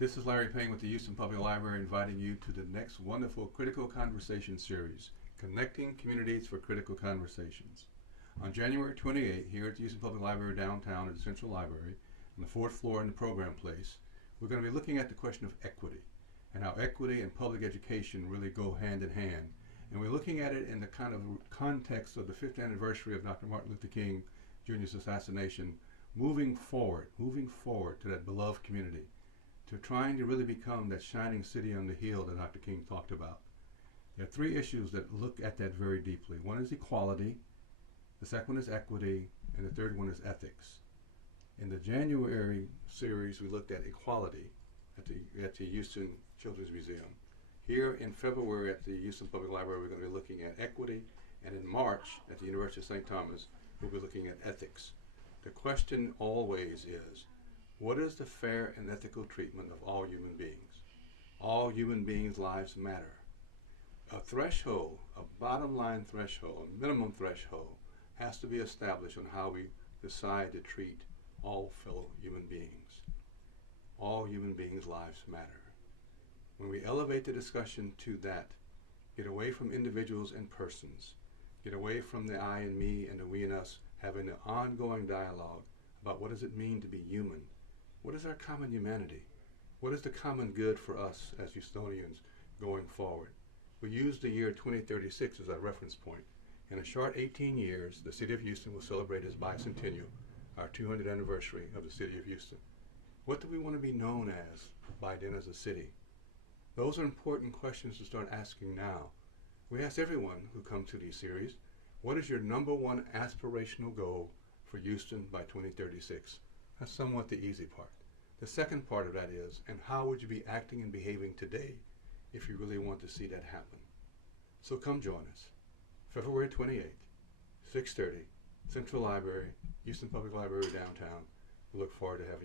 This is Larry Payne with the Houston Public Library inviting you to the next wonderful Critical Conversation series, Connecting Communities for Critical Conversations. On January 28th, here at the Houston Public Library downtown at the Central Library, on the fourth floor in the program place, we're going to be looking at the question of equity and how equity and public education really go hand in hand. And we're looking at it in the kind of context of the 5th anniversary of Dr. Martin Luther King Jr.'s assassination, moving forward to that beloved community, to trying to really become that shining city on the hill that Dr. King talked about. There are three issues that look at that very deeply. One is equality, the second one is equity, and the third one is ethics. In the January series, we looked at equality at the Houston Children's Museum. Here in February at the Houston Public Library, we're going to be looking at equity, and in March at the University of St. Thomas, we'll be looking at ethics. The question always is, what is the fair and ethical treatment of all human beings? All human beings' lives matter. A threshold, a bottom line threshold, a minimum threshold, has to be established on how we decide to treat all fellow human beings. All human beings' lives matter. When we elevate the discussion to that, get away from individuals and persons, get away from the I and me and the we and us, having an ongoing dialogue about what does it mean to be human? What is our common humanity? What is the common good for us as Houstonians going forward? We use the year 2036 as our reference point. In a short 18 years, the City of Houston will celebrate its bicentennial, our 200th anniversary of the City of Houston. What do we want to be known as by then as a city? Those are important questions to start asking now. We ask everyone who comes to these series, what is your number one aspirational goal for Houston by 2036? That's somewhat the easy part. The second part of that is, and how would you be acting and behaving today if you really want to see that happen? So come join us. February 28th, 6:30, Central Library, Houston Public Library downtown. We look forward to having you.